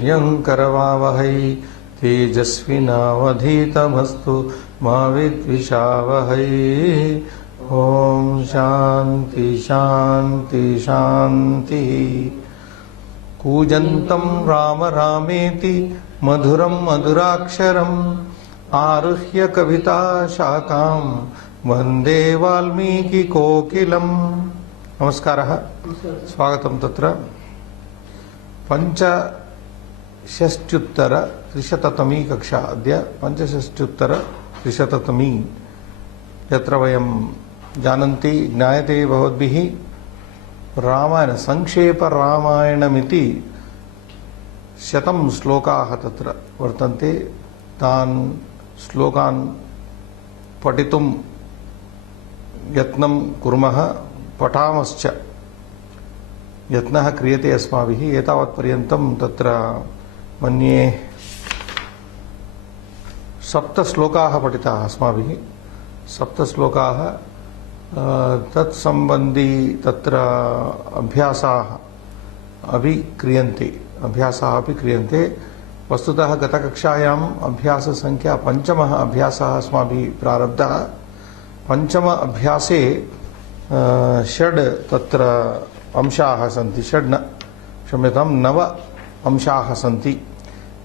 वीर्यंकरवावहै तेजस्विनावधीतमस्तु मा विद्विषावहै। ओम शांति शांति शांति। कूजन्तं राम रामेति मधुरं मधुराक्षरम् आरुह्य कविता शाखां वन्दे वाल्मीकि कोकिलम्। नमस्कारः, स्वागतं। तत्र पंचषष्ट्युत्तर त्रिशततमी कक्षा, अद्य पंचषष्ट्युत्तर त्रिशततमी, यत्र वयं जानन्ति ज्ञायते भवद्भिः रामायण संक्षेप रामायणमिति 100 श्लोकाः तत्र वर्तन्ते। तान् श्लोकान् पठितुं यत्नं कुर्मः, पठामश्च, यत्नः क्रियते अस्माभिः। एतावत्पर्यन्तं तत्र मन्ये 7 श्लोकाः पठिताः अस्माभिः। 7 श्लोकाः तत्सम्बन्धी तत्र अभ्यासाः अपि क्रियन्ते। वस्तुतः गतकक्षायाम् अभ्याससङ्ख्या 5मः अभ्यासः अस्माभिः प्रारब्धः। 5म अभ्यासे 6 तत्र अंशाः सन्ति। 9 अंशाः सन्ति।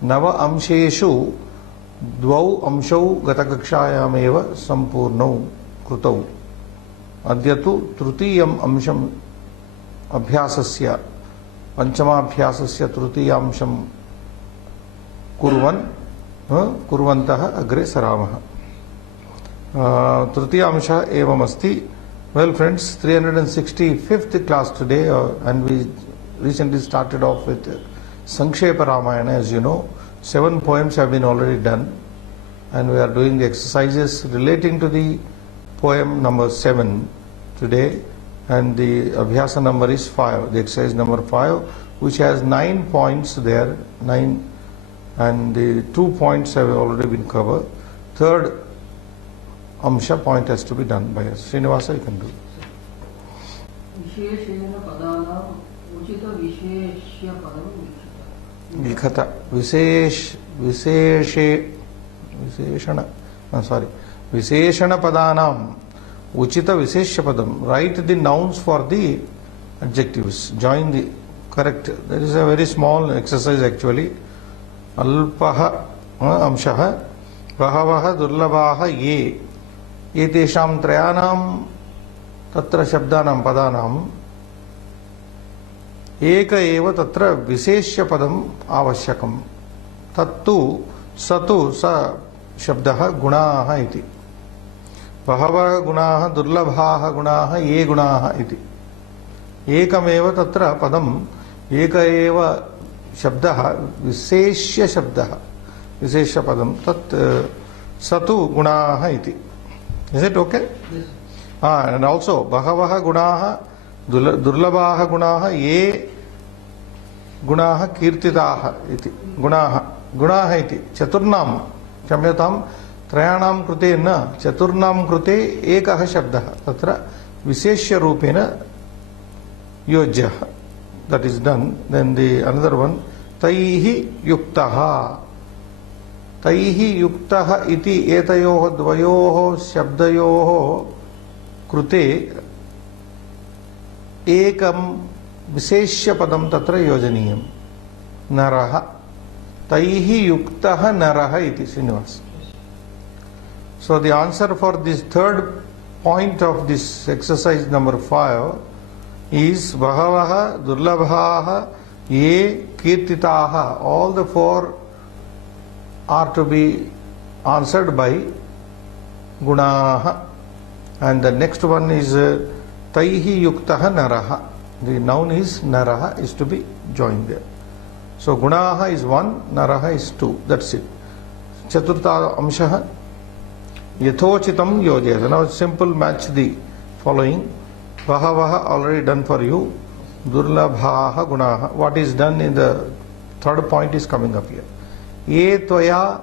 9 अंशेषु 2 अंशौ गतकक्षायामेव सम्पूर्णौ कृतौ। अद्य तु तृतीयम् अंशम् अभ्यासस्य, पंचमाभ्यासस्य तृतीयांशं कुर्वन्तः अग्रे सरामः। तृतीयांशः एवमस्ति। Well friends, 365th class today, and we recently started off with Sankshepa Ramayana. As you know, 7 poems have been already done, and we are doing the exercises relating to the poem number 7 today, and the abhyasa number is 5, the exercise number 5, which has 9 points there, 9, and the 2 points have already been covered. Third amsha point has to be done by us. Srinivasa, you can do. विशेषेण पदानां उचित विशेष्य पदं लिखत। विशेषण पदानां उचित विशेष्य पदम. Write the nouns for the adjectives. Join the correct. That is a very small exercise actually. अल्पः अंशः बहवः दुर्लभाः ये एतेषां त्रयाणां तत्र शब्दानां पदानां एक एव तत्र विशेष्य पदम् आवश्यकम्। तत्तु स शब्दः गुणाः इति। बहवः गुणाः दुर्लभाः गुणाः ये गुणाः इति। एकमेव तत्र पदम्, एक एव शब्दः विशेष्य शब्दः, विशेष्य पदं, तत् स तु गुणाः इति। Is it okay? Yes. And also बहवः गुणाः दुर्लभाः गुणाः ये गुणाः कीर्तिताः इति। गुणाः इति चतुर्णां, क्षम्यतां, त्रयाणां कृते न, चतुर्णां कृते एकः शब्दः तत्र विशेष्य रूपेण योज्यः. That is done. Then the another one, तैः युक्तः. तैः युक्तः इति एतयोः द्वयोः शब्दयोः कृते एकं विशेष्य पदं तत्र योजनीयं। नरः। तैः युक्तः नरः इति. Srinivas. So the answer for this third point of this exercise number 5 is बहवः दुर्लभाः ये कीर्तिताः. All the 4 are to be answered by gunaha, and the next one is taihi yuktah naraha. The noun is naraha is to be joined there. So gunaha is 1, naraha is 2. That's it. Chaturtha amshaha yathochitam yojayata. Now simple match the following. Bahavaha already done for you. Durlabhaha gunaha. What is done in the third point is coming up here. Ye tvaya,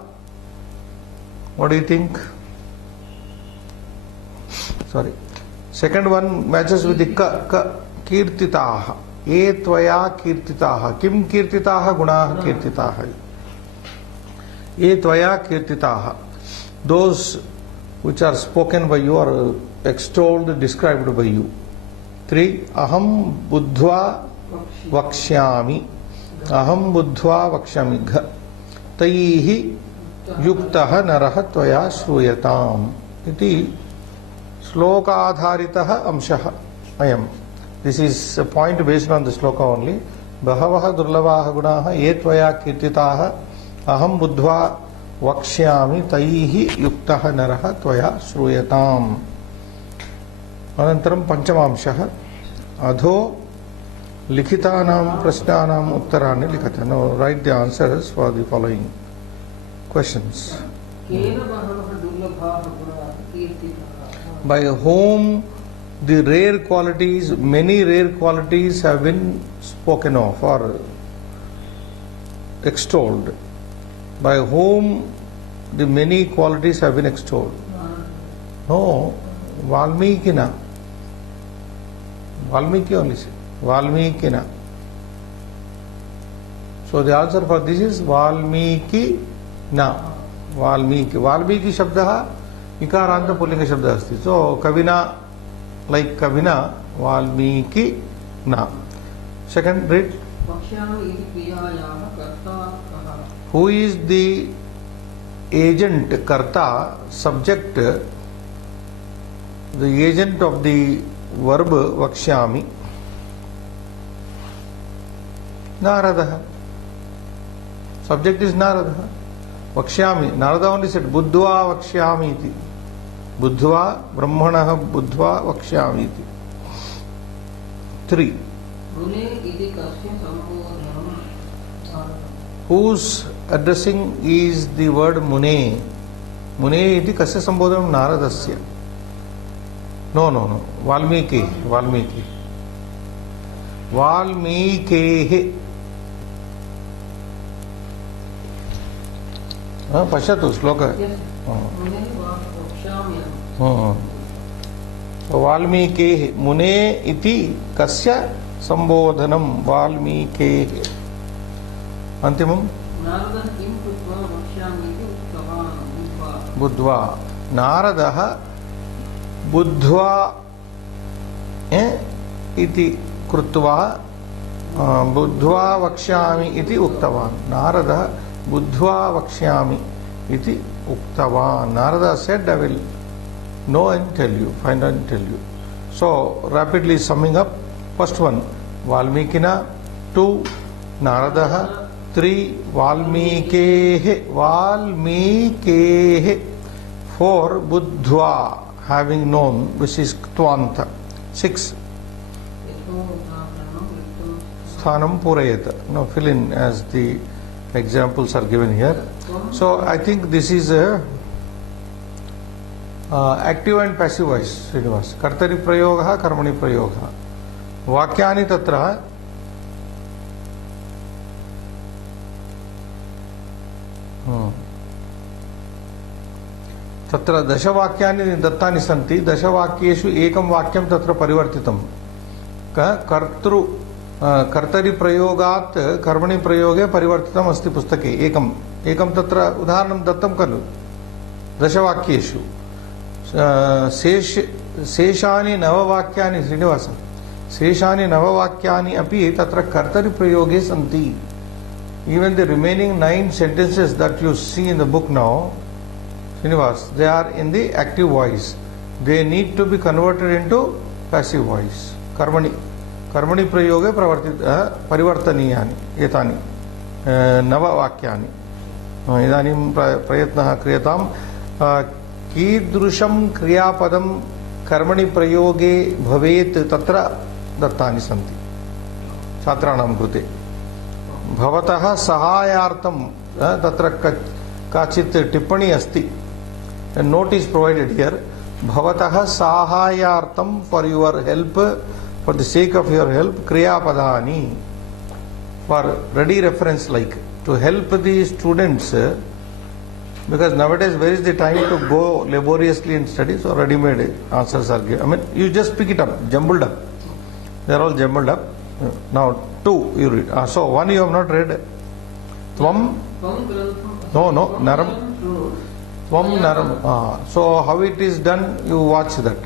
what do you think? Sorry. Second one matches with the ka kirtitaha. ये त्वया कीर्तिताः किं कीर्तिताः गुणाः कीर्तिताः ये त्वया कीर्तिताः those which are spoken by you or extolled described by you 3 aham buddhva vakshyami aham buddhva vakshyami gha taihi yuktah narah tvaya shruyatam iti श्लोकाधारितः अंशः अयम् this is a point based on the shloka only बहवः दुर्लभाः गुणाः ये त्वया कीर्तिताः अहं बुद्ध्वा वक्ष्यामि तैः युक्तः नरः त्वया श्रूयताम् अनन्तरं पञ्चमांशः अधो लिखितानां प्रश्नानाम् उत्तराणि लिखत no write the answers for the following questions केन बहवः दुर्लभाः गुणाः कीर्तिताः by whom the rare qualities, many rare qualities have been spoken of or extolled. By whom the many qualities have been extolled. No, Valmikina. Valmiki only said. Valmikina. So the answer for this is Valmiki na. Valmiki. Valmiki shabdaha इकारांत पुल्लिंग शब्द अस्ति सो कविना like कविना Valmiki ना second read वक्ष्यामि इति क्रियायाः कर्ता कः हु इज द एजेंट कर्ता subject the agent of the verb वक्ष्यामि नारदः सब्जेक्ट इज नारदः वक्ष्यामि नारद ओनली सेड बुद्ध्वा वक्ष्यामि इति बुद्ध्वा ब्रह्मणः बुद्ध्वा वक्ष्यामि इति 3 मुने इति कस्य संबोधनम् whose addressing is the word mune mune इति कस्य संबोधनं नारदस्य no no no Valmiki Valmiki वाल्मीकेः पश्यतु श्लोक वाल्मीकेः मुने इति कस्य संबोधनं वाल्मीकेः अन्तिमं नारदः किं कृत्वा वक्ष्यामि इति उक्तवान् बुद्ध्वा नारदः बुद्ध्वा इति कृत्वा बुद्ध्वा वक्ष्यामि इति उक्तवान् नारदः बुद्ध्वा वक्ष्यामि इति उक्तवान् Narad said I will know and tell you find out and tell you so rapidly summing up first one Valmikina 2 Naradah 3 Valmikeः 4 Buddhva having known which is Tvanta 6 Sthanam Purayat no fill in as the examples are given here. So I think this is a active and passive voice. Srinivas. Kartari prayoga, karmani prayoga. Vakyani tatra तत्र दशवाक्यानि दत्तानि सन्ति दशवाक्येषु एकं वाक्यं तत्र परिवर्तितं कर्तृ कर्तरि प्रयोगात् कर्मणि प्रयोगे परिवर्तितम् अस्ति पुस्तके एकं तत्र उदाहरणं दत्तं खलु दशवाक्येषु शेषानि नववाक्यानि श्रीनिवास शेषानि नववाक्यानि अपि तत्र कर्तरि प्रयोगे सन्ति even the remaining 9 sentences that you see in the book now Srinivas they are in the active voice they need to be converted into passive voice कर्मणि प्रयोगे परिवर्तनीयानि एतानि नववाक्यानि इदानीं प्रयत्नः क्रियतां कीदृशं क्रियापदं कर्मणि प्रयोगे भवेत् तत्र दत्तानि सन्ति छात्राणां कृते भवतः सहायार्थं तत्र काचित् टिप्पणी अस्ति नोट इज प्रोवाइडेड हियर भवतः सहायार्थं for your help for the sake of your help kriyapadani for ready reference like to help the students because nowadays where is the time to go laboriously and study so ready made answers are given I mean you just pick it up jumbled up they are all jumbled up Now two you read. So one you have not read. Tvam. Tvam grantham. No, naram. Shru. Tvam naram. So how it is done? You watch that.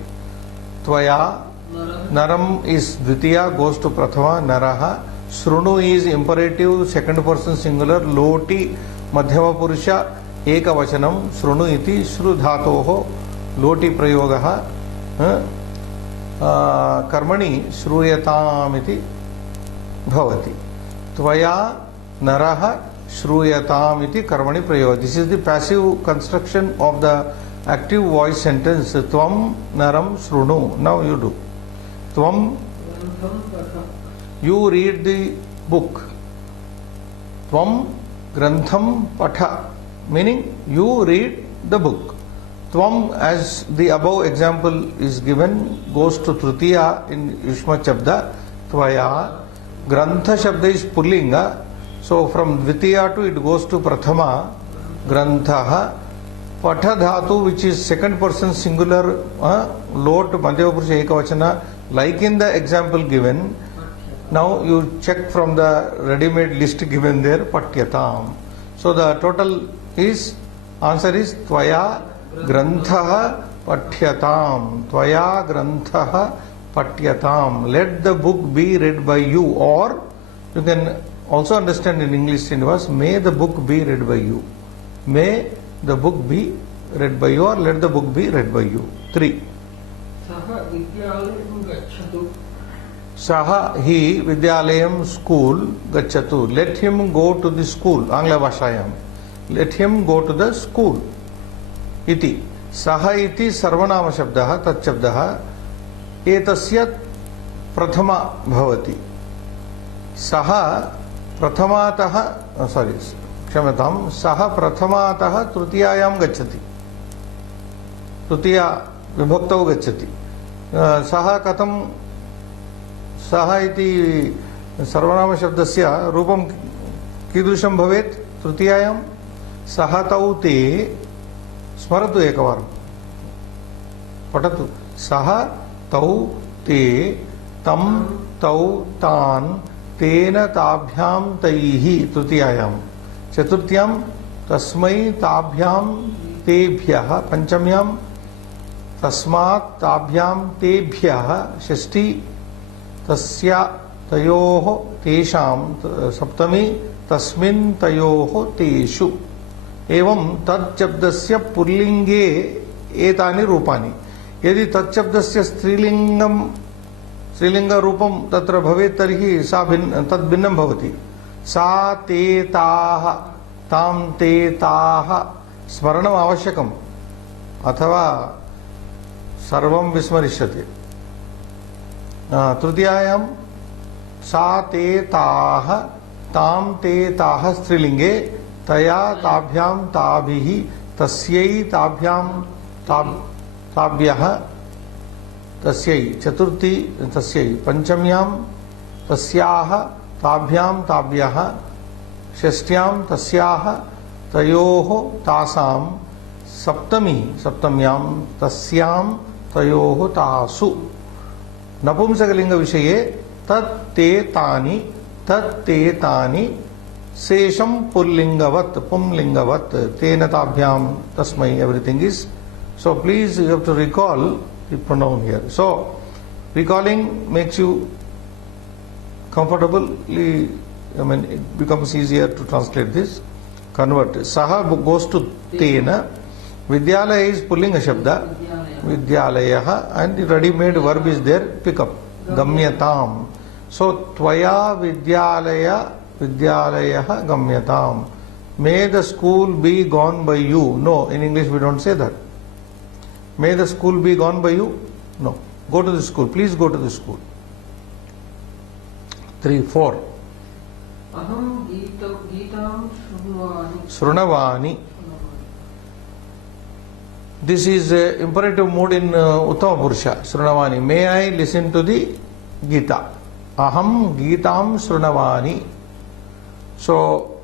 Tvaya. Naram. Naram is Dvitiya, goes to Prathama. Naraha. Shrunu is imperative, second person singular. Loti, Madhyama Purusha, Eka Vachanam. Shrunu iti Shru dhatoho. Loti prayogaha. Karmani Shruyatam iti bhavati. Tvaya Naraha Shruyatam iti karmani prayoga. This is the passive construction of the active voice sentence. Tvam naram shrunu. Now you do. Tvam, Grantham patha. you read the book. Tvam grantham patha, meaning you read the book. Tvam, as the above example is given, goes to Tritiya in Yushma Shabda. Tvaya. Grantha Shabda is Pullinga. So from Dvitiya to it goes to Prathama. Granthaha. Patha dhatu, which is second person singular, lot Madhyama Purusha Ekavachana, like in the example given. Now you check from the ready-made list given there, Patyatam. So the total is, answer is Tvaya Granthaha Patyatam. Tvaya Granthaha Patyatam. Let the book be read by you, or you can also understand in English Srinivas, may the book be read by you. May the book be read by you, or let the book be read by you. 3. Saha vidyalayam gacchatu. Saha he Vidyalayam school gachatu. Let him go to the school. Angla Bhashayam. Let him go to the school. Iti. Saha iti sarvanama shabdaha tat shabdaha etasya prathama bhavati. Saha prathamataha क्षम्यतां सः प्रथमातः तृतीयायां गच्छति. तृतीया विभक्तौ गच्छति. सः कथं सः इति सर्वनामशब्दस्य रूपं कीदृशं भवेत्? तृतीयायां सः तौ ते. स्मरतु एकवारं, पठतु. सः तौ ते तं तौ तान् तेन ताभ्यां तैः. तृतीयायां. चतुर्थ्यां तस्मै ताभ्यां तेभ्यः. पंचम्यां तस्मात् ताभ्यां तेभ्यः. षष्ठी तस्या तयोः तेषां. सप्तमी तस्मिन् तयोः तेषु. एवं तच्शब्दस्य पुल्लिङ्गे एतानि रूपाणि. यदि तच्शब्दस्य स्त्रीलिङ्गरूपं तत्र भवेत् तर्हि तद् भिन्नं भवति. सा ते ताः, तां ते ताः. स्मरणम् आवश्यकम्, अथवा सर्वं विस्मरिष्यते. तृतीयायां सा ते ताः, तां ते ताः स्त्रीलिङ्गे. तया ताभ्यां ताभिः. तस्यै ताभ्यां ताभ्यः. तस्यै. चतुर्थी तस्यै. पंचम्यां तस्याः ताभ्यां ताभ्यः. षष्ठ्यां तस्याः तयोः तासां. सप्तम्यां तस्यां तयोः तासु. नपुंसकलिंग विषये तत् ते तानि, तत् ते तानि. शेषं पुल्लिंगवत्, पुंलिंगवत्. तेन ताभ्यां तस्मै. Everything is so. Please, you have to recall the pronoun here. So recalling makes you comfortably, it becomes easier to translate this. Convert. Saha goes to tena. Vidyalaya is pullinga shabda. Vidyalayaha, and the ready-made verb is there. Pick up. Gamyatam. So tvaya vidyalaya, vidyalayaha gamyatam. May the school be gone by you. No, in English we don't say that. May the school be gone by you? No. Go to the school. Please go to the school. 3, 4. Aham Gitam Shrunavani. Shrunavani. This is imperative mode in Uttama Purusha. Shrunavani. May I listen to the Gita? Aham Gitam Shrunavani. So,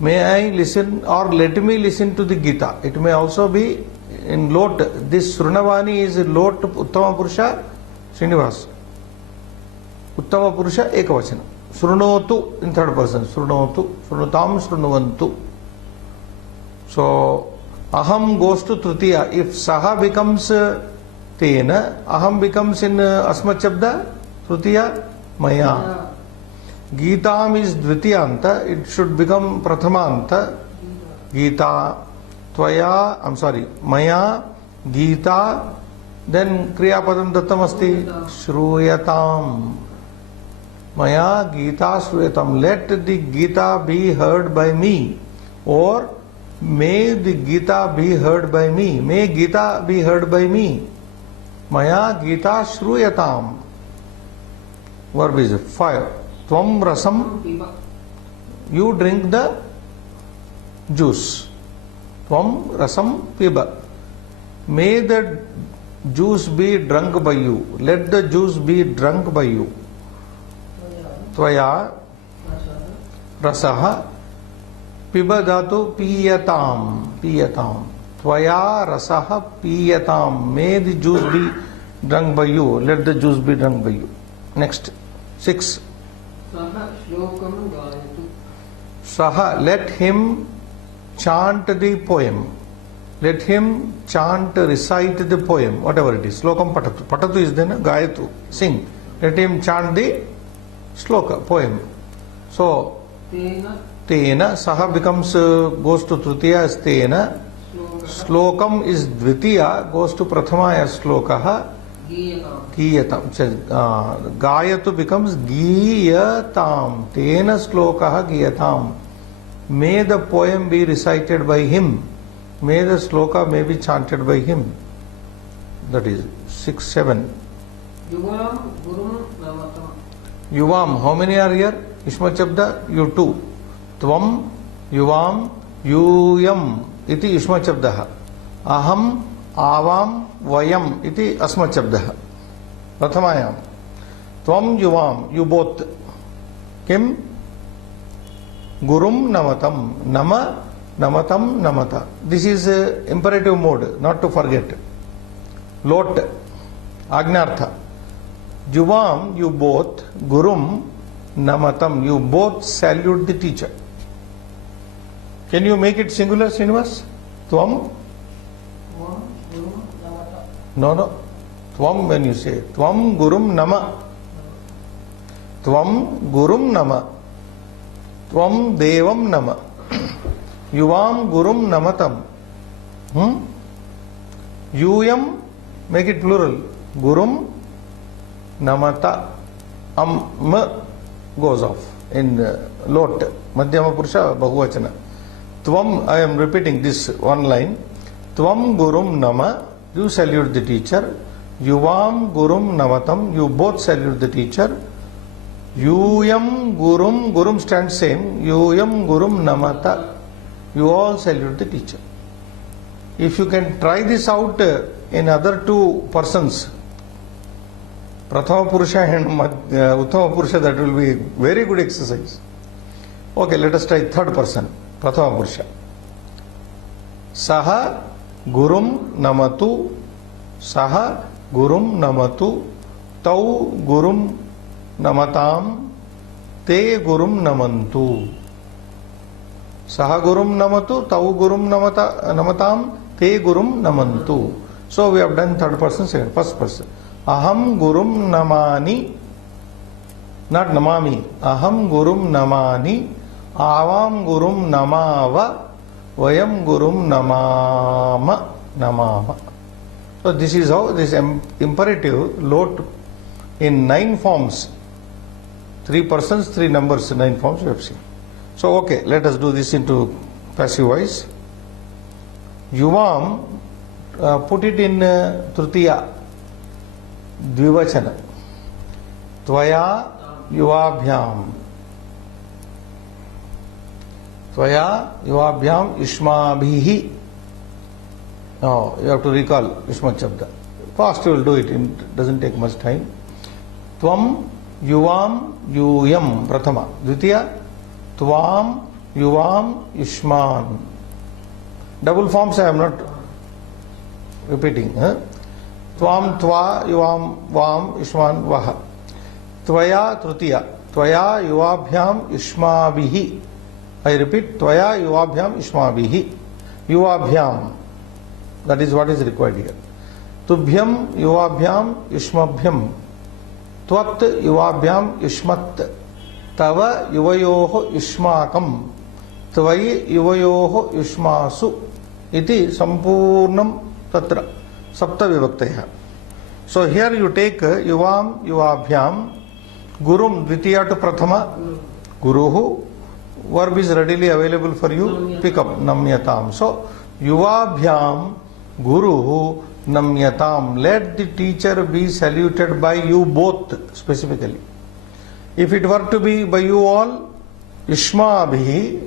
may I listen, or let me listen to the Gita. It may also be in lot. This Shrunavani is lot Uttama Purusha. Srinivas. Uttama Purusha Ekavachana. Shrunotu in third person. Shrunotu, Shrunutam, Shrunuvantu. So Aham goes to Tritiya. If Saha becomes Tena, Aham becomes in Asmat Shabda, Tritiya, Maya. Gitam is Dvitiyanta, it should become Prathamanta. Gita, Tvaya, I'm sorry, Maya, Gita, then Kriya Padam Dattam Asti, Shruyatam. Maya, Gita, Shruyatam. Let the Gita be heard by me. Or, may the Gita be heard by me. May Gita be heard by me. Maya, Gita, Shruyatam. Verb is fire. Tvam rasam, you drink the juice. Tvam rasam piba. May the juice be drunk by you. Let the juice be drunk by you. Tvaya rasaha piba dhatu piyatam. Piyatam. Tvaya rasaha piyatam. May the juice be drunk by you. Let the juice be drunk by you. Next. 6. Saha shlokam gayatu. Saha, let him chant the poem. Let him chant, recite the poem, whatever it is. Slokam patatu. Patatu is then gayatu. Sing. Let him chant the sloka, poem. So, Tena Tena, Saha becomes, goes to Tritiya as Tena. Slokam is Dvitiya, goes to Prathama as Slokaha. Giyatam. Gayatu becomes Giyatam. Tena Slokaha Giyatam. May the poem be recited by him. May the sloka may be chanted by him. That is 6, 7. Yuvam Gurum Namatam. Yuvam, how many are here? Ishma Chabda, you 2. Tvam, Yuvam, Yuyam, iti Ishma Chabdaha. Aham, Avam, Vayam, iti Asma Chabdaha. Prathamayam. Tvam, Yuvam, you both. Kim? Gurum Namatam. Nama, Namatam, Namata. This is imperative mode, not to forget. Lot, Agnartha. Yuvam, you both. Gurum, Namatam, you both salute the teacher. Can you make it singular, Srinivas? Tvam? Tvam Gurum Namata. No. Tvam when you say. Tvam Gurum Nama. Tvam Gurum Nama. Tvam Devam Nama. Yuvam Gurum Namatam. Yuyam, make it plural. Gurum Namata. M goes off in Lot. Madhyama Purusha Bahuvachana. Tvam, I am repeating this one line. Tvam Gurum Nama, you salute the teacher. Yuvam Gurum Namatam, you both salute the teacher. Yuyam Gurum, Gurum stands same. Yuyam Gurum Namata, you all salute the teacher. If you can try this out in other two persons, Prathama Purusha and Uttama Purusha, that will be very good exercise. Okay, let us try third person, Prathama Purusha. Saha Gurum Namatu, Saha Gurum Namatu, Tau Gurum Namatam, Te Gurum Namantu. Saha Gurum Namatu, Tau Gurum Namatam, Te Gurum Namantu. So we have done third person, second, first person. Aham Gurum Namani, not Namami. Aham Gurum Namani, Avam Gurum Namava, Vayam Gurum Namama, Namama. So this is how this imperative lot in 9 forms. 3 persons, 3 numbers, 9 forms we have seen. So okay, let us do this into passive voice. Yuvam, put it in Tritiya, Dvivachana. Tvaya Yuvabhyam. Tvaya Yuvabhyam Ishmabhihi. Now you have to recall Ishma Chabda. Fast you will do it, it doesn't take much time. Tvam Yuvam Yuyam Prathama. Dvitiya Tvam Yuvam Ishman. Double forms I am not repeating. Tvam Tva Yuvam Vam Ishman Vaha. त्वया तृतीया त्वया युवाभ्याम युष्माभिः I repeat त्वया युवाभ्याम युष्माभिः युवाभ्याम that is what is required here तुभ्यम युवाभ्याम युष्मभ्यम त्वत् युवाभ्याम युष्मत् तव युवयोः युष्माकं त्वयि युवयोः युष्मासु इति संपूर्णं तत्र सप्त विभक्तयः. So here you take yuvam yuvabhyam gurum dvitiya to prathama guruhu verb is readily available for you pick up namyatam. So yuvabhyam guruhu namyatam. Let the teacher be saluted by you both specifically. If it were to be by you all, yushmabhihi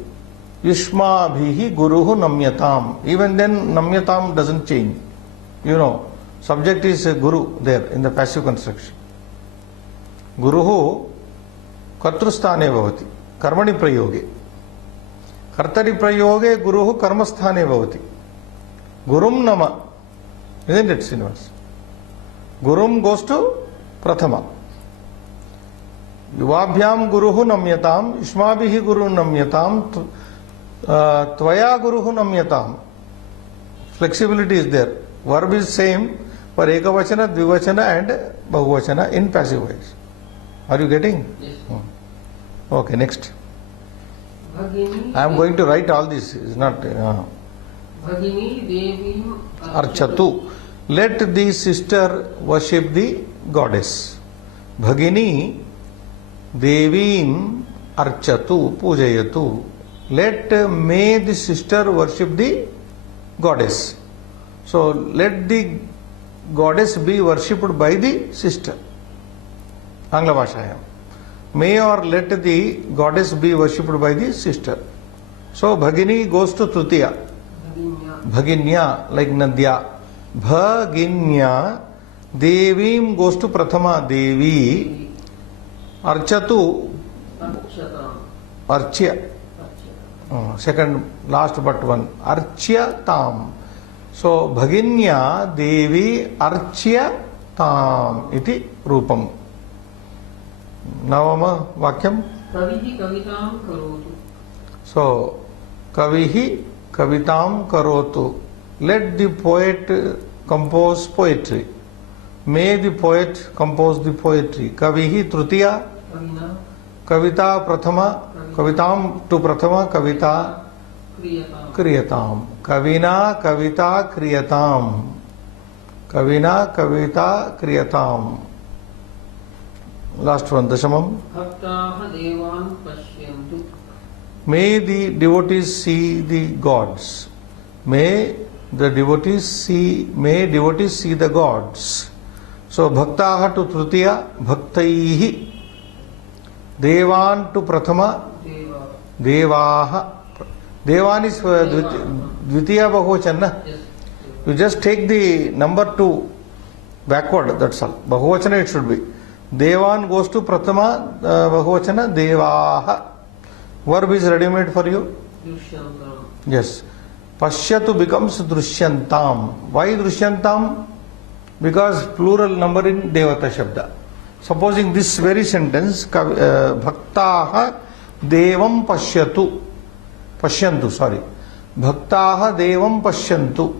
guruhu namyatam. Even then namyatam doesn't change. You know, subject is guru there in the passive construction. Guruhu katrusthane bhavati karmani prayoge. Kartari prayoge guruhu karmasthane bhavati. Gurum nama. Isn't it, Srinivas? Gurum goes to prathama. Yuvabhyam guruhu namyatam, Yushmabhihi guru namyatam, Tvaya guruhu namyatam. Flexibility is there. Verb is same for ekavachana, dvivachana and bahuvachana in passive voice. Are you getting? Yes. Okay, next. Bhagini I am going to write all this. It's not. Bhagini Devim Archatu. Let the sister worship the goddess. Bhagini Devim Archatu Pujayatu. May the sister worship the goddess. So let the goddess be worshipped by the sister. Angla Bhashayam. May or let the goddess be worshipped by the sister. So Bhagini goes to Tritiya. Bhaginya, like Nadya. Bhaginya. Devim goes to Prathama, Devi. Archatu, Archya. Second, last but one. Archya Tam. So Bhaginya Devi Archya Tam iti Rupam. Navama Vakyam. Kavihi Kavitam Karotu. So Kavihi Kavitam Karotu. Let the poet compose poetry. May the poet compose the poetry. Kavihi Trutiya. Kavina Kavita Prathama. Kavitam to Prathama. Kavita Kriyatam. Kriyatam. Kavina Kavita Kriyatam. Kavina Kavita Kriyatam. Last one, Dashamam. Bhaktaha Devan Pashyantu. May the devotees see the gods. May devotees see the gods. So Bhaktaha to Trutiya, Bhaktaihi. Devan to Prathama, Deva. Devaha. Devan is Dvitiya Bahuvachana. Yes. You just take the number 2 backward, that's all. Bahuvachana it should be. Devan goes to Prathama, Bahuvachana, Devaha. Verb is ready-made for you? Dushyantam. Yes. Pashyatu becomes Drushyantam. Why Drushyantam? Because plural number in Devata Shabda. Supposing this very sentence, Bhaktaha Devam Pashyantu. Bhaktaha Devam Pashyantu.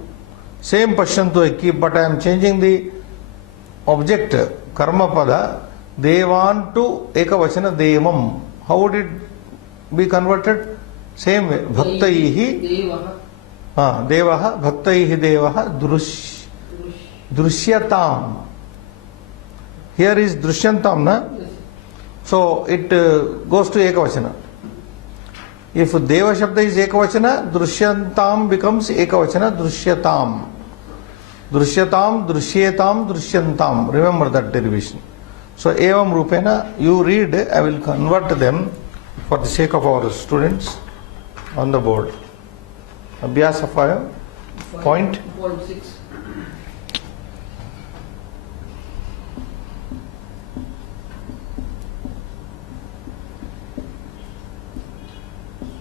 Same Pashyantu I keep, but I am changing the object, Karma Pada, Devan to Ekavachana Devam. How would it be converted? Same way. Bhaktaihi Devaha. Devaha. Bhaktaihi Devaha Drushyatam. Here is Drushyantam, na? Yes. So it goes to Ekavachana. If Deva Shabda is Ekavachana, Drushyantam becomes Ekavachana, Drushyatam. Drushyatam, Drushyetam, Drushyantam. Remember that derivation. So Evam Rupena, you read, I will convert them for the sake of our students on the board. Abhyasa 5, point 5.6.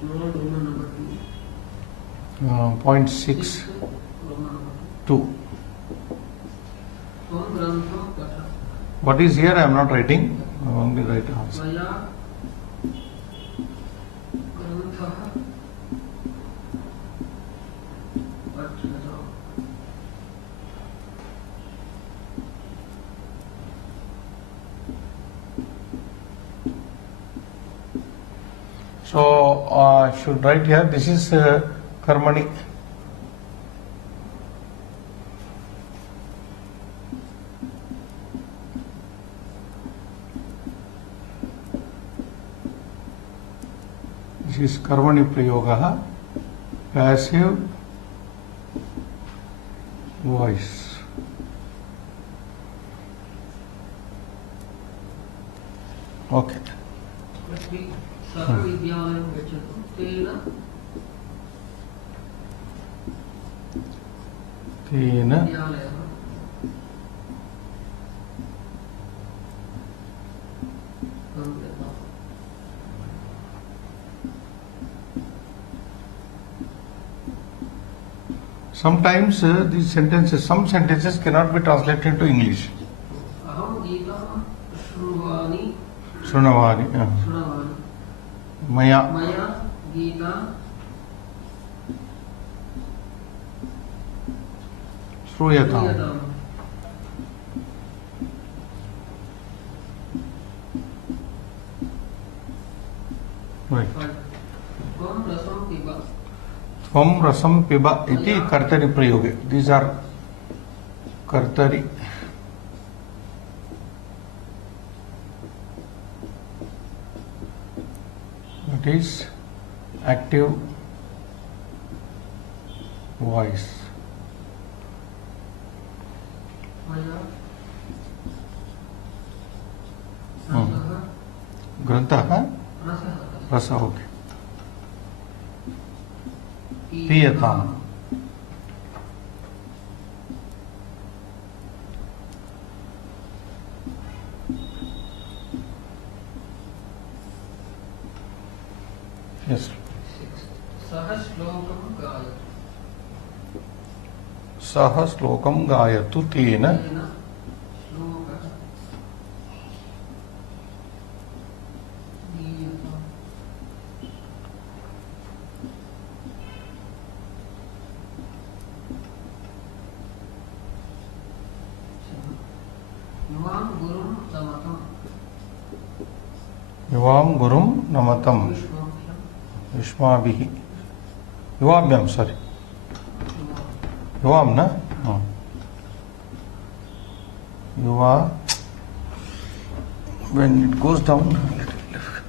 Small Roman number 0.6 2. Roman number 2. 2. Om Grantha Katha. What is here I am not writing. only right answer. मया ग्रन्थः पठितः। So, should write here, this is Karmani. This is Karmani Prayoga, passive voice. Okay. सः विद्यालयं गच्छतु तेन विद्यालयः Sometimes these sentences, some sentences cannot be translated into English. अहं गीतां शृण्वामि Shrunavani. शृण्वामि Maya. मया गीता Shruyata. श्रूयताम्। Right. त्वं रसं पिब Tvam rasam piba iti kartari prayoge. These are kartari. That is active voice. मया Grantah, रसः rasa, okay. Piyatam. Yes. सः श्लोकं गायति Sah slokam gayatu tena. तेन श्लोकः गीयताम्। युवां गुरुं नमतम् Yuvam gurum namatam. युष्मभ्यं Vishmabhihi. Yuvabhyam, sorry. Yuvam, na? Yuva. When it goes down, let it lift.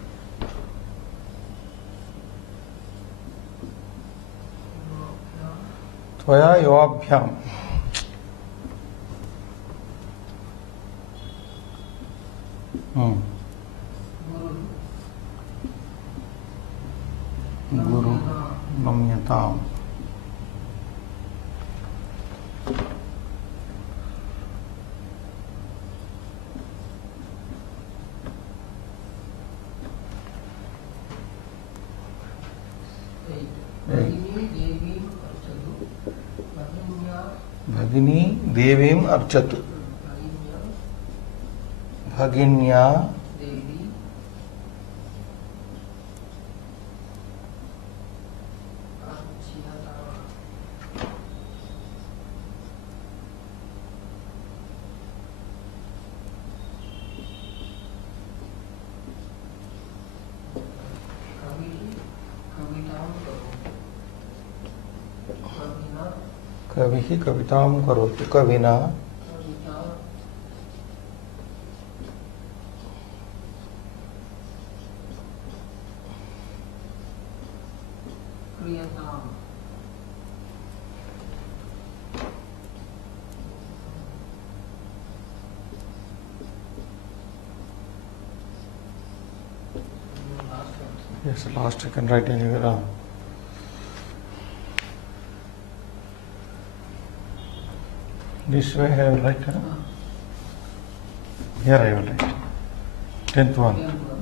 Tvaya yuvabhyam. Guru namyatam. Bhagini devim archatu. Bhaginya कविः कवितां करोतु कविना Yes, last I can write anywhere. This way I will write. Here I will write. 10th one.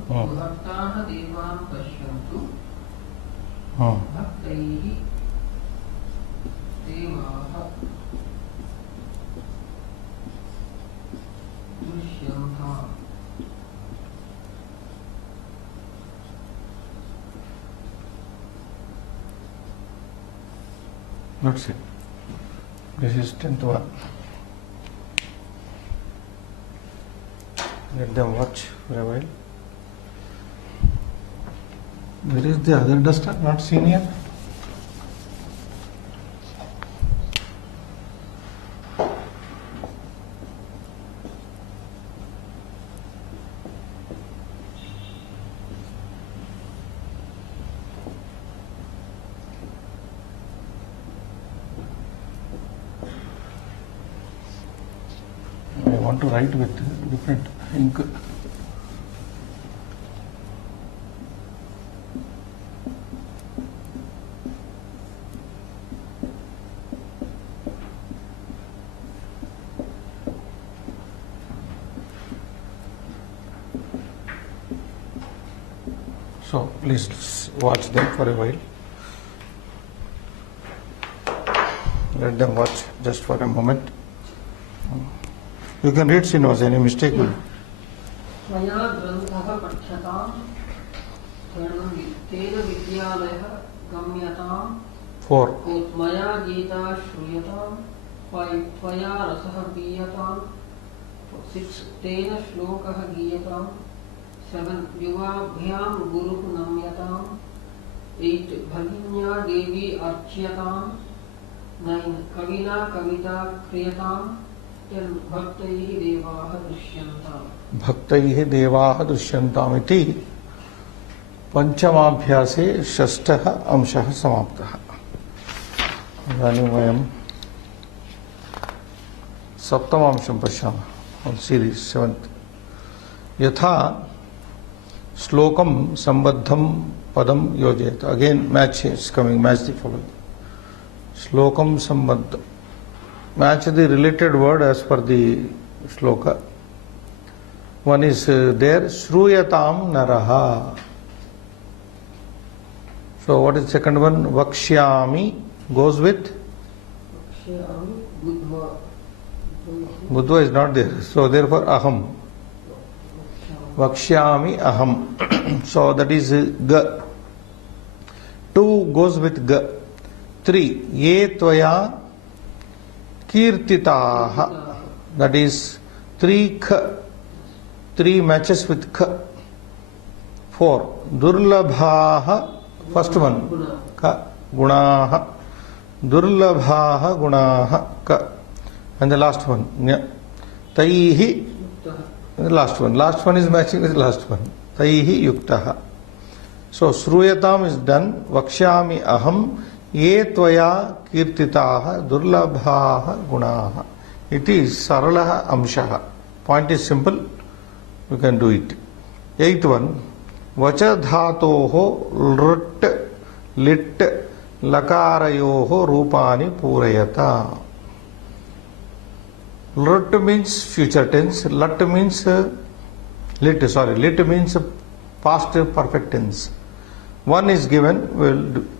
भक्ताः देवान् पश्यन्तु भक्तैः देवाः दृश्यन्ताम् Not see. This is 10th one. Let them watch for a while. Where is the other duster? Not seen here? I want to write with different ink. So please watch them for a while. Let them watch just for a moment. You can read Srinivas, any mistake will. त्वया ग्रन्थः पठ्यताम् तेन विद्यालयः गम्यताम् 4. मया गीता श्रूयताम् त्वया रसः पीयताम् 6 तेन श्लोकः गीयताम् 7 युवाभ्यां गुरुः नम्यताम् 8 भगिन्या देवी अर्च्यताम् 9 कविना कविता क्रियताम् 10 भक्तैः देवाः दृश्यन्ताम् भक्तैः देवाः दृश्यन्तामिति पंचमाभ्यासे षष्ठः अंशः समाप्तः। इदानीं वयं सप्तमांशं पश्यामः। Series 7th। यथा श्लोकं सम्बद्धं पदं योजयेत्। Again match is coming, match the following. श्लोकं सम्बद्ध, match the related word as per the shloka. One is there, Shruyatam Naraha. So what is second one? Vakshyami goes with? Budva is not there. So therefore Aham. Vakshyami Aham. So that is Ga. 2 goes with Ga. 3. Ye Tvaya Kirtitaha. That is 3 Kha. 3 matches with Kha. 4. Durlabhaha. First one. Ka. Gunaha. Durlabhaha Gunaha. Ka. And the last one. Nya. Taihi. The last one. Last one is matching with the last one. Taihi Yuktaha. So Shruyatam is done. Vakshyami Aham. Ye Tvaya Kirtitaha Durlabhaha Gunaha. It is Saralaha Amshaha. Point is simple. You can do it. 8th one. Vacha Dhatoho Lrt Lit Lakarayoho Rupani Purayata. Lrt means future tense. Lat means lit means past perfect tense. One is given.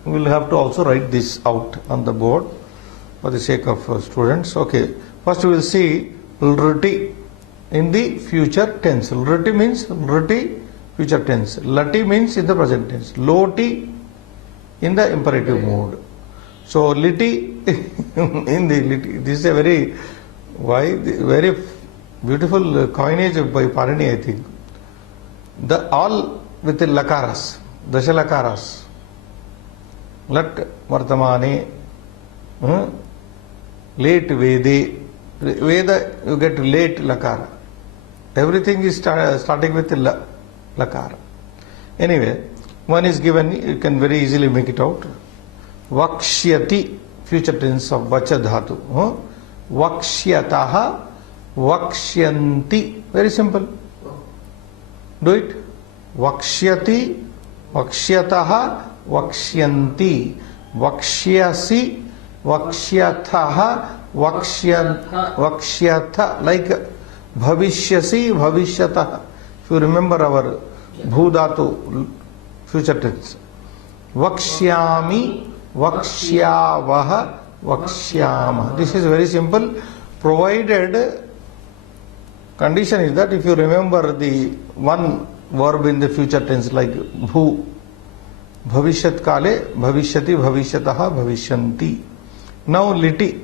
We'll have to also write this out on the board for the sake of students. Okay. First we will see Lrti in the future tense. Lrti means Lrti future tense. Lati means in the present tense. Loti in the imperative mode. So liti in the liti. This is a very beautiful coinage by Parani, I think. The all with the lakaras, dashalakaras. Lat vartamane, late vede. Veda you get late lakara. Everything is starting with the lakara. Anyway, one is given, you can very easily make it out. Vakshyati, future tense of vacha dhatu. Vakshyataha, vakshyanti. Very simple. Do it. Vakshyati, vakshyataha, vakshyanti. Vakshyasi, vakshyathaha, vakshyatha. Like bhavishyasi, bhavishyataha. If you remember our bhudatu, future tense. Vakshyami, vakshyavaha, vakshyama. This is very simple, provided condition is that if you remember the one verb in the future tense like bhu, bhavishyat kale, bhavishyati, bhavishyataha, bhavishyanti. Now liti.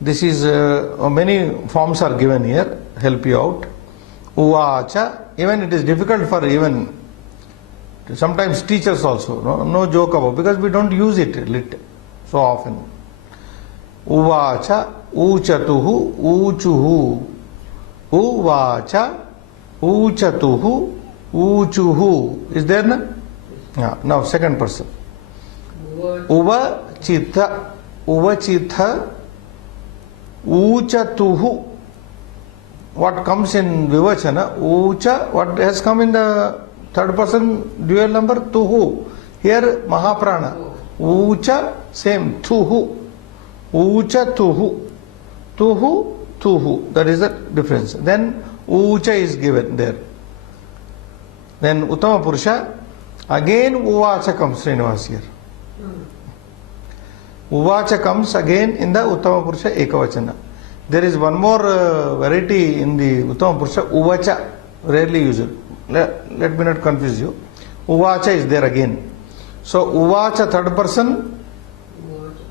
This is many forms are given here. Help you out. Uvacha. Even it is difficult for even sometimes teachers also. No joke about, because we don't use it lit so often. Uvacha, uchatuhu, uchuhu. Uvacha, uchatuhu, uchuhu. Is there na? Yeah. Now second person. Uvachitha, uvachitha, uchatuhu. What comes in vivachana? Ucha. What has come in the third person dual number? Tuhu. Here Mahaprana. Ucha, same. Tuhu. Ucha, tuhu. Tuhu, tuhu. That is the difference. Then Ucha is given there. Then Uttama Purusha. Again Uvacha comes, Srinivas here. Uvacha comes again in the Uttama Purusha Ekavachana. There is one more variety in the Uttama Purusha, Uvacha, rarely used. Let me not confuse you. Uvacha is there again. So Uvacha third person,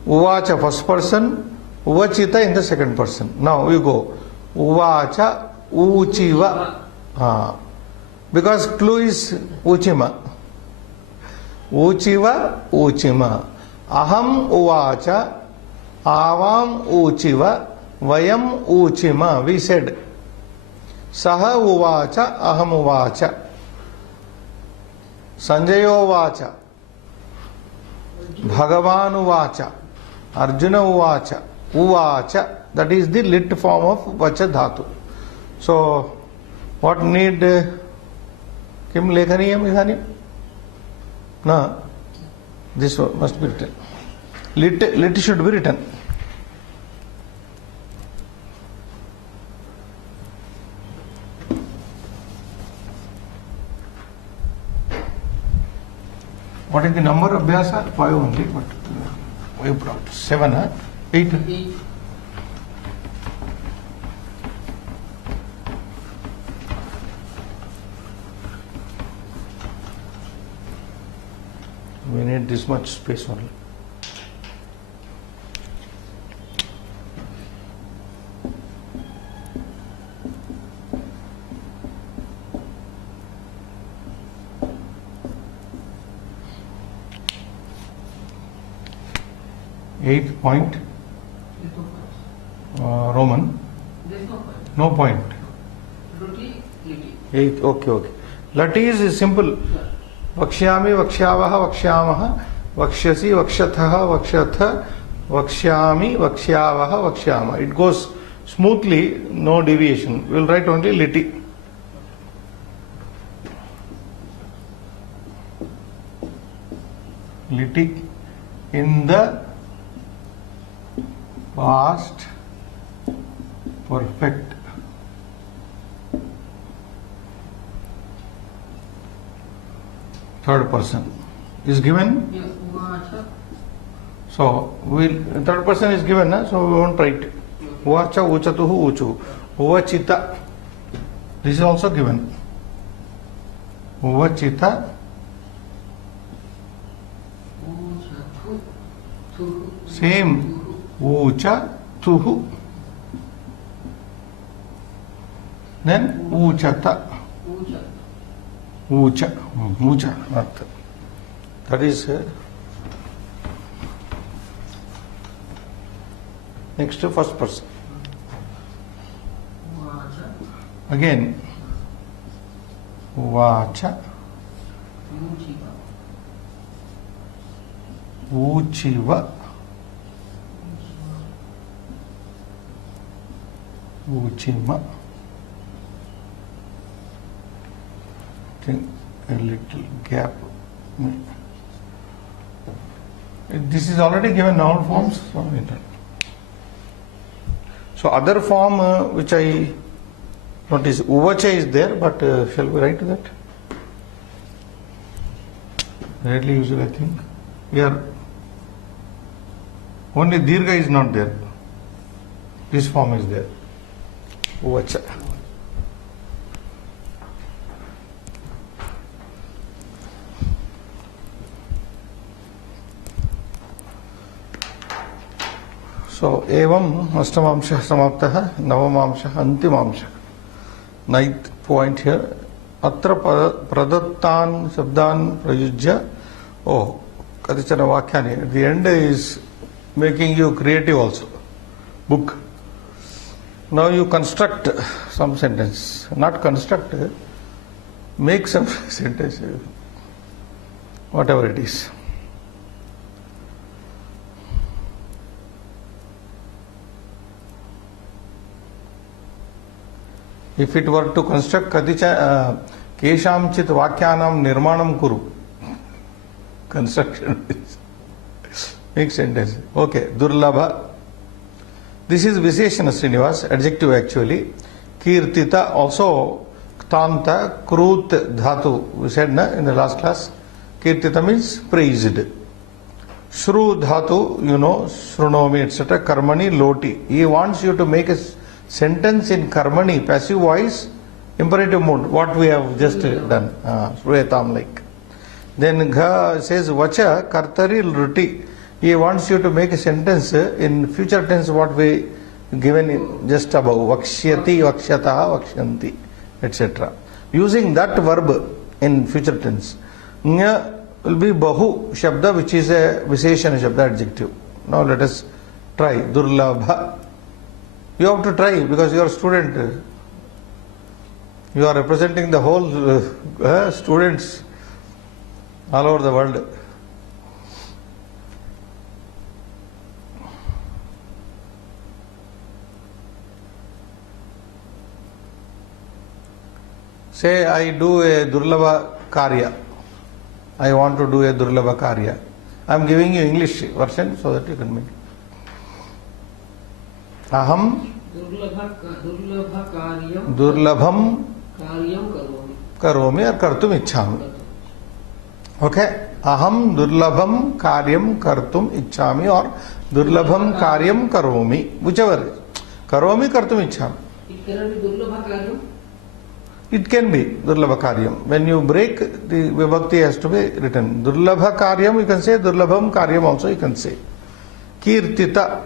Uvacha first person, Uvachita in the second person. Now you go. Uvacha, Uchiva. Because clue is Uchima. Uchiva, Uchima. Aham Uvacha, Avam Uchiva, Vayam Uchima. We said. Saha Uvacha, Aham Uvacha. Sanjayo Uvacha. Bhagavan Uvacha. Arjuna Uvacha. Uvacha. That is the lit form of Vacha Dhatu. So, what need Kim Lekhaniyam Idhanim? No. This must be written. Lit should be written. What is the number of Abhyasa? 5 only, but we brought 7, 8. We need this much space only. Eighth point, Roman. No point. Eighth, okay. Lati is simple. Vakshyami, Vakshavaha, Vakshamaha, Vakshyasi, Vakshathaha, Vakshatha, Vakshyami, Vakshavaha, Vakshama. It goes smoothly, no deviation. We will write only liti. Liti in the past perfect. Third person is given. Yes, Uvacha. So third person is given, so we won't write. Uvacha, uchatuhu, uchu. Uvachita. This is also given. Uvachita. Same. Ucha, tuhu. Then uchata. Ucha. Ucha. That is next to first person. Again. Uvacha. Uchiva. Uchima. I think a little gap. This is already given noun forms. So other form which I notice, Uvacha is there, but shall we write that? Rarely used, I think. Here only Dirgha is not there. This form is there. Uvacha. So, evam astamamsha samaptah, navamamsha antimamsha. Ninth point here. Atra pradattan shabdan prayujya. Oh, kadichana vakyani. At the end is making you creative also. Book. Now you construct some sentence. Not construct, make some sentence. Whatever it is. If it were to construct kadicha keshamchit vakyanam nirmanam kuru. Construction. Make sentence. Okay. Durlabha. This is Visheshana Srinivas, adjective actually. Kirtita also Ktanta Krut Dhatu. We said na, in the last class. Kirtita means praised. Shru Dhatu, you know, Shrunomi, etc. Karmani Loti. He wants you to make a sentence in Karmani, passive voice, imperative mode, what we have just done. Shruyatam like. Then Gha says Vacha Kartari Ruti. He wants you to make a sentence in future tense what we given in just above. Vakshyati, Vakshataha, Vakshanti, etc. Using that verb in future tense. Nya will be Bahu Shabda, which is a Visheshana Shabda adjective. Now let us try. Durlabha. You have to try because you are a student. You are representing the whole students all over the world. Say I do a Durlabha Karya. I want to do a Durlabha Karya. I am giving you English version so that you can make it. Aham Durlabham Karomi or Kartum Ichhami. Okay. Aham Durlabham Karyam Kartum Ichhami or Durlabham Karyam Karomi. Whichever. Karomi Kartum Ichhami. It cannot be Durlabha Karyam. It can be Durlabha Karyam. When you break, the Vibhakti has to be written. Durlabha Karyam, you can say. Durlabham Karyam also you can say. Kirtita.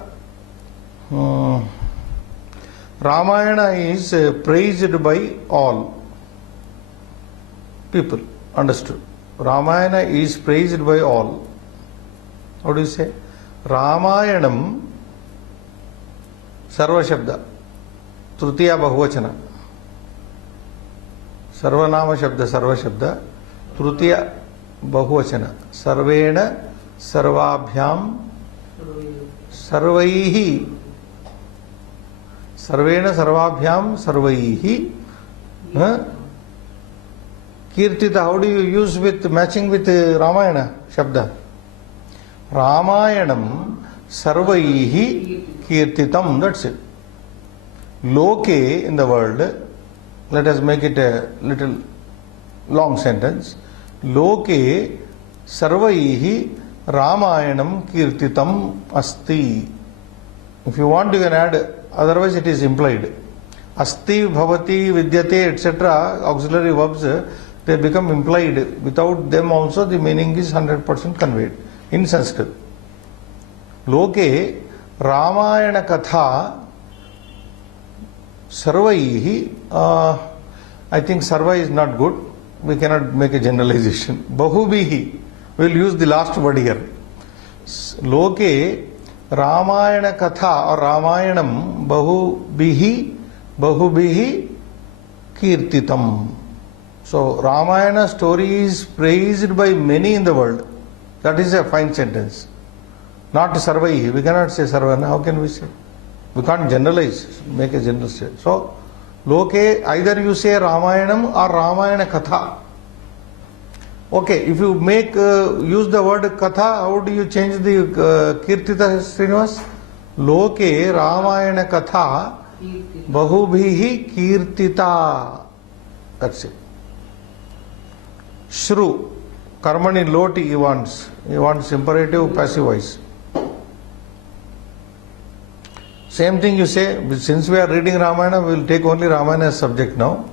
Ramayana is praised by all people. Understood? Ramayana is praised by all. How do you say? Ramayanam Sarva Shabda. Trutiya Bahuvachana. Sarvanama Shabda, Sarva Shabda, Trutiya Bahuvachana, Sarvena, Sarvabhyam, Sarvaihi, Sarvena, Sarvabhyam, Sarvaihi, Kirtita, how do you use with matching with Ramayana Shabda? Ramayanam, Sarvaihi, Kirtitam, that's it. Loke in the world. Let us make it a little long sentence. Loke sarvaihi Ramayanam kirtitam asti. If you want, you can add, otherwise it is implied. Asti, bhavati, vidyate, etc. auxiliary verbs, they become implied. Without them also the meaning is 100% conveyed in Sanskrit. Loke Ramayana Katha Sarvaihi, I think Sarva is not good. We cannot make a generalization. Bahubihi, we will use the last word here. Loke Ramayana Katha or Ramayanam Bahubihi Kirtitam. So Ramayana story is praised by many in the world. That is a fine sentence. Not Sarvaihi. We cannot say Sarvana. How can we say? We can't generalize, make a general statement. So, Loke, either you say Ramayanam or Ramayana Katha. Okay, if you make use the word Katha, how do you change the Kirtita, Srinivas? Loke Ramayana Katha Bahubhihi Kirtita. That's it. Shru, Karmani Loti he wants. He wants imperative passive voice. Same thing you say, since we are reading Ramayana, we will take only Ramayana as subject now.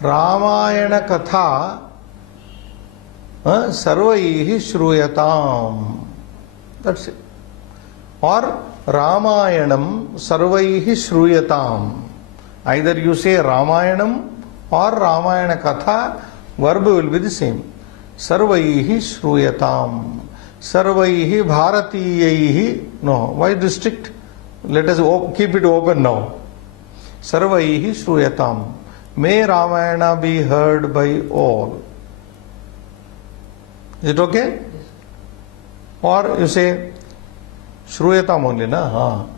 Ramayana Katha Sarvaihi Shruyatam. That's it. Or Ramayanam sarvaihi shruyataam. Either you say Ramayanam or Ramayana Katha, verb will be the same. Sarvaihi shruyatam. Sarvaihi bharatiyaihi. No, why restrict? Let us keep it open now. Sarvaihi shruyatam. May Ramayana be heard by all. Is it okay? Or you say Shruyatam only, na? Haan.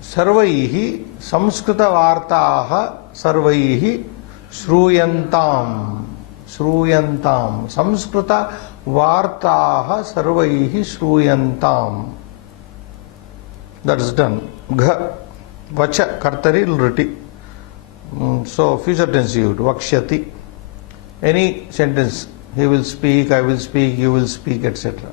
Sarvaihi Samskrita Vartaha Sarvaihi Shruyantam. Shruyantam. Samskrita Vartaha Sarvaihi Shruyantam. That is done. Gha. Vacha. Kartari Lriti. So, future tense used. Vakshyati. Any sentence. He will speak, I will speak, you will speak, etc.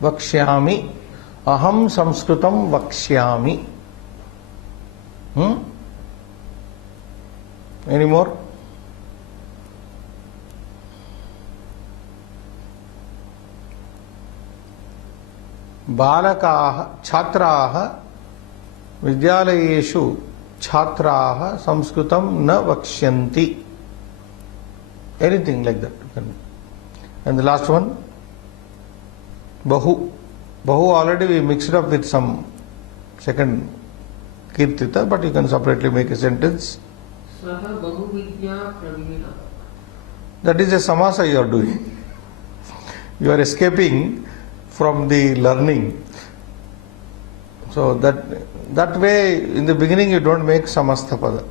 Vakshyami. Aham Samskrutam Vakshyami. Any more? बालकाः छात्राः विद्यालयेषु छात्राः संस्कृतं न वक्ष्यन्ति. Anything like that. And the last one, Bahu. Bahu already we mixed up with some second Kirtita, but you can separately make a sentence. Saha Bahu Vidya Pravina. That is a samasa you are doing. You are escaping from the learning. So that way in the beginning you don't make samasthapada.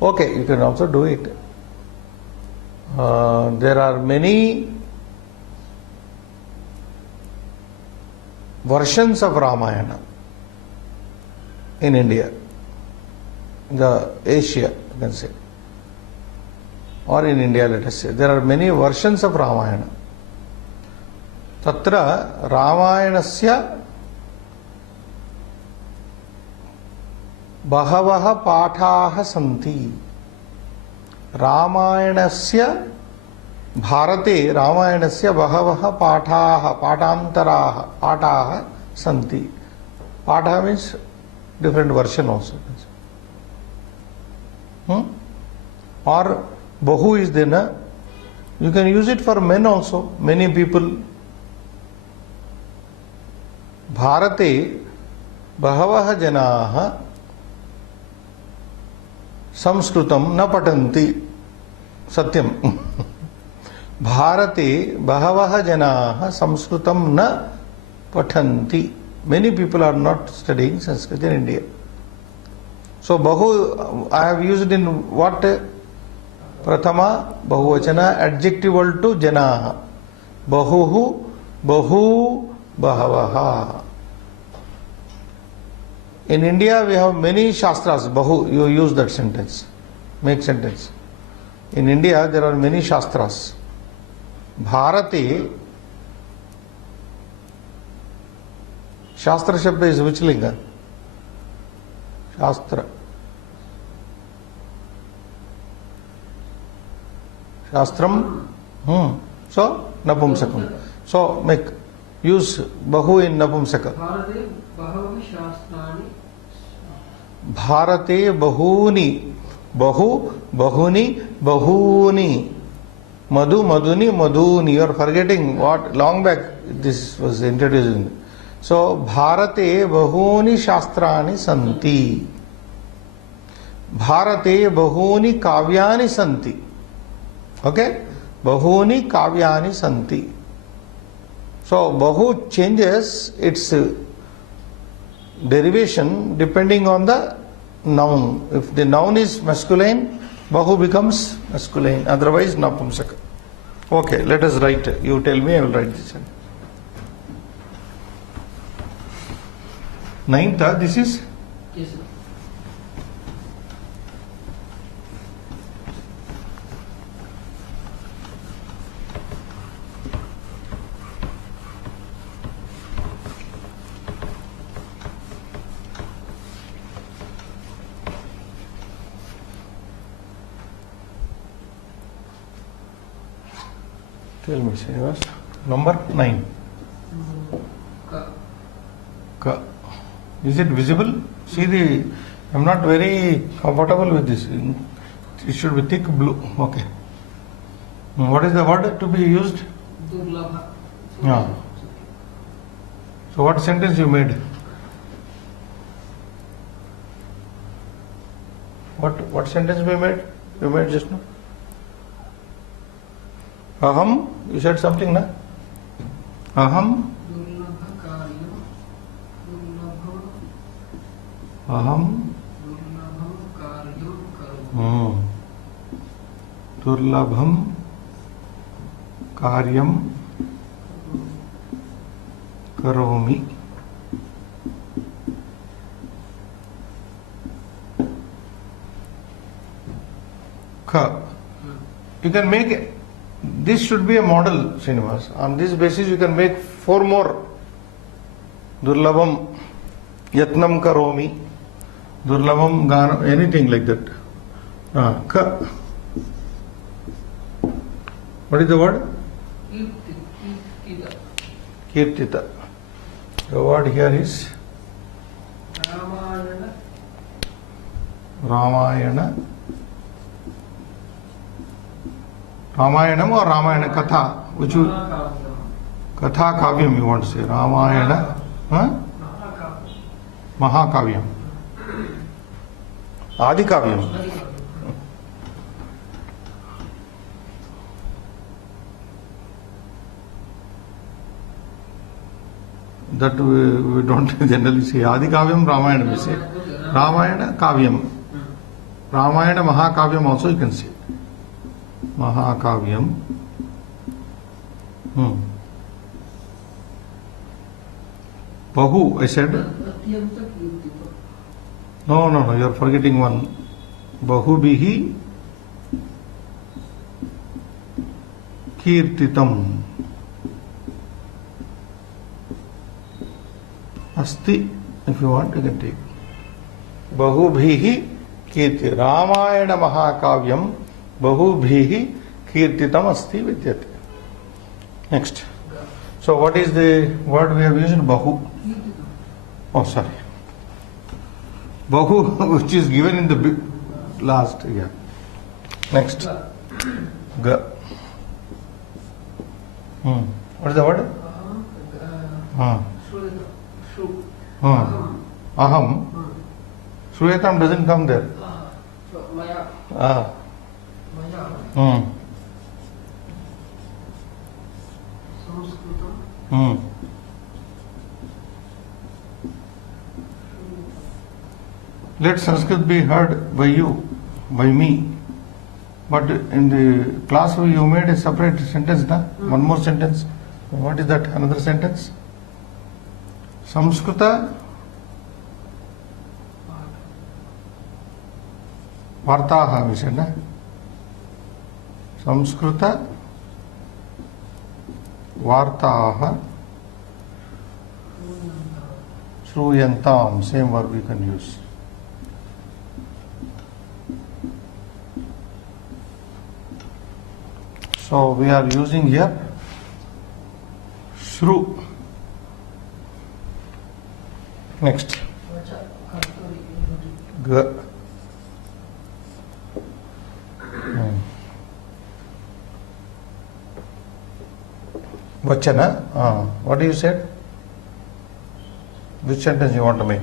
Okay, you can also do it. There are many versions of Ramayana in India, the Asia you can say, or in India let us say. There are many versions of Ramayana. Tatra Ramayanasya Bahavaha Pathaha Santi. Ramayanasya Bharate Ramayanasya Bahavaha Pathaha Patantaraha Pataha Santi. Patha means different version also. Or Bahu is there, na? You can use it for men also. Many people. Bharate Bahavaha Janaha Samskrutam na patanti. Satyam. Bharate Bahavaha Janaha Samskrutam na patanti. Many people are not studying Sanskrit in India. So Bahu I have used in what? Prathama Bahuvachana adjectival to Janaha. Bahuhu Bahu Bahavaha. In India we have many Shastras. Bahu, you use that sentence. Make sentence. In India there are many Shastras. Bharate, Shastra Shabda is which linga? Shastra. Shastram. So, Napumsakam. So, make, use Bahu in Napumsaka. Bharate Bahavaha Shastrani. Bharate Bahuni. Bahu, Bahuni, Bahuni. Madhu, Madhuni, Madhuni. You are forgetting what long back this was introduced. So, Bharate Bahuni Shastrani Santi. Bharate Bahuni Kavyani Santi. Okay? Bahuni Kavyani Santi. So, Bahu changes its derivation depending on the noun. If the noun is masculine, Bahu becomes masculine. Otherwise, Napumsaka. Okay, let us write. You tell me, I will write this. Ninth, this is? Yes, sir. Tell me, Srinivas. Number 9. Ka. Ka. Is it visible? See the. I'm not very comfortable with this. It should be thick blue. Okay. What is the word to be used? Durlabha. Yeah. So what sentence you made? What sentence we made? You made just now? Aham. You said something, na? Aham. Durlabha karyam. Durlabha. Aham. Durlabham karyam karomi. Durlabham karyam karomi. Ka. You can make this should be a model, Srinivas. On this basis, you can make 4 more. Durlabham yatnam karomi. Durlabham ganam, anything like that. Ka. What is the word? Kirtita. Kirtita. The word here is Ramayana. Ramayana. Ramayanam or Ramayana Katha? Which you, Mahakavyam. Katha Kavyam you want to say. Ramayana. Huh? Mahakavyam. Mahakavyam. Adi Kavyam. Mahakavyam. That we don't generally say. Adi Kavyam, Ramayana we say. Ramayana Kavyam. Ramayana Mahakavyam also you can say. Mahakavyam. Bahu, I said. Atyanta kirtita. No, you are forgetting one. Bahubihi Kirtitam. Asti, if you want, you can take. Bahubhihi Kirti. Ramayana Mahakavyam Bahubhihi Kirtitam Asti Vidyate. Next. So, what is the word we have used? Bahu. Kirtita. Oh, sorry. Bahu, which is given in the last. Yeah. Next. Ga. What is the word? Shruyata. Shru. Aham. Shruyatam doesn't come there. Maya. Maya. Sanskritam. Let Sanskrit be heard by you, by me. But in the class you made a separate sentence, na? One more sentence. What is that? Another sentence? Samskrita Vartaha, we said, na? Samskrita Vartaha Shruyantam. Same word we can use. So we are using here Shru. Next. G. Vachana. What do you said? Which sentence you want to make?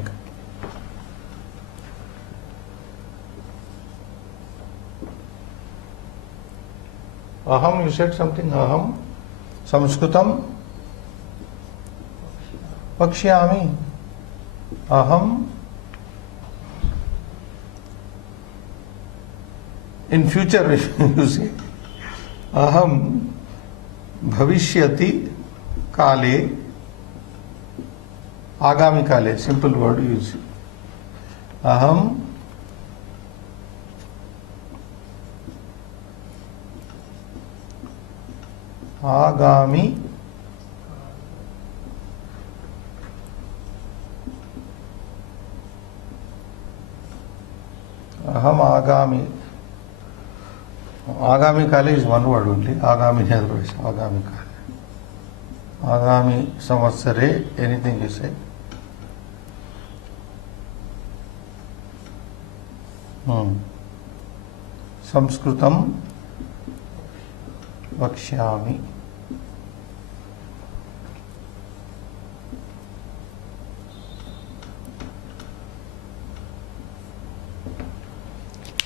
Aham, you said something. Aham. Samskritam. Pakshyami. Aham. In future, you say. Aham. Bhavishyati kale. Agami kale. Simple word use. Aham. Agami Aham Agami Agami Kale is one word only. Agami otherwise. Agami Kale. Agami Samvatsare, anything you say. Samskrutam Vakshyami.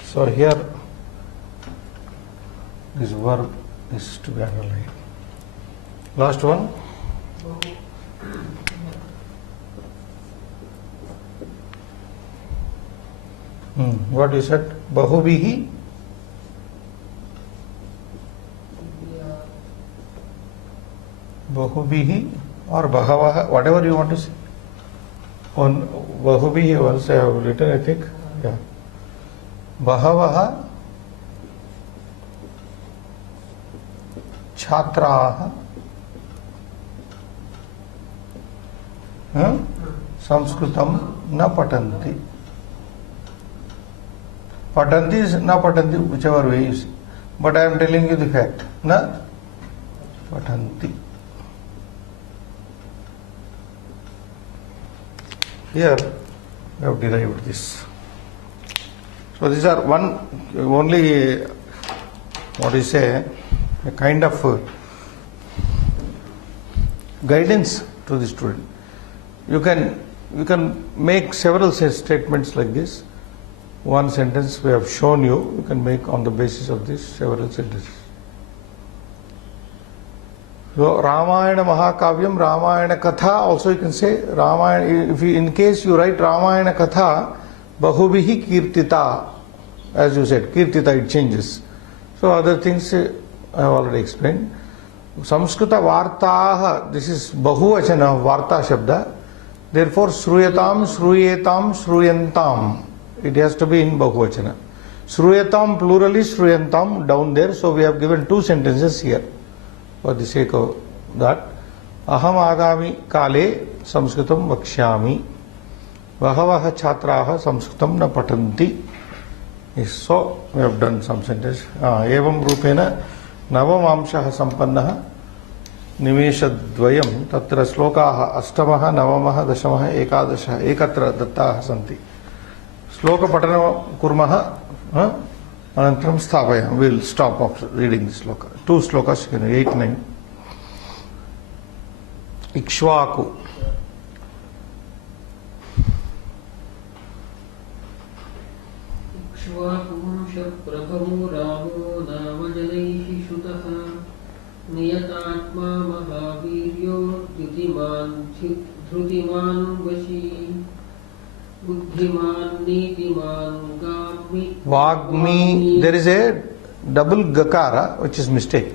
So here this verb is to be underlined. Last one. What you said? Bahubihi. Bahubihi or Bahavaha, whatever you want to say. On Bahubihi also I have written, I think. Yeah. Bahavaha Chhatraha Samskrutam na patanti. Patanti is na patanti, whichever way you see. But I am telling you the fact. Na patanti. Here we have derived this. So these are only what do you say, a kind of guidance to the student. You can make several statements like this. One sentence we have shown you, you can make on the basis of this several sentences. So Ramayana Mahakavyam, Ramayana Katha, also you can say Ramayana. If you, in case you write Ramayana Katha, Bahubihi Kirtita, as you said, Kirtita, it changes. So other things I have already explained. Samskrita Vartaha, this is Bahuvachana Varta Shabda. Therefore, Sruyatam, Sruyetam, Sruyantam. It has to be in Bahuvachana. Sruyatam plural is Sruyantam down there. So we have given two sentences here for the sake of that. Aham agami kale samskritam vakshyami. Bahavaha chhatraha samskritam na patanti. So we have done some sentences. Evam rupena navamamshaha sampannaha nimeshadvayam tatra slokaha ashtamaha navamaha dashamaha ekadashaha ekatra dattaha santi. Sloka patana kurmaha anantaram sthapayam. We will stop after reading this sloka. Two slokas, 8, 9. Ikshvaku. Ikshvaku Ramo Navajanaihi Shutaha Niyatatma Mahaviryo Dhrutiman Vashi Buddhiman Nitiman Vagmi. There is a double gakara which is mistake.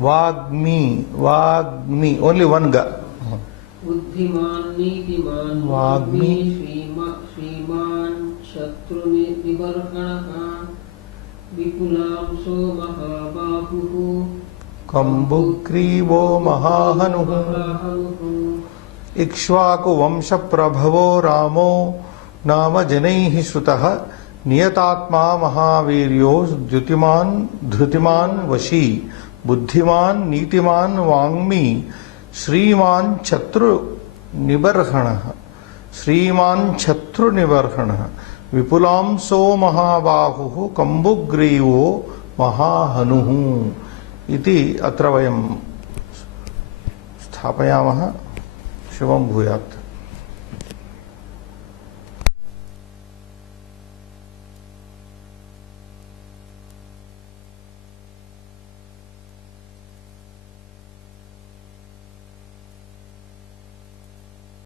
Vagmi. Only one ga. Buddhiman Nitiman Vagmi. Sriman Shatruni Vivarkanaha Vipulamso Mahabahuhu Kambukrivo Mahahanuhu. Ikshvaku Vamsha Prabhavo Ramo Nama Janaihi Shrutaha Niyatatma Mahaviryo Dhrutiman Vashi Buddhiman Nitiman Vangmi Sriman Chatru Nibarhanaha Vipulam So Mahabahuhu Kambugrivo Mahahanuhu. Iti atra vayam sthapayamaha. Shivam bhuyat.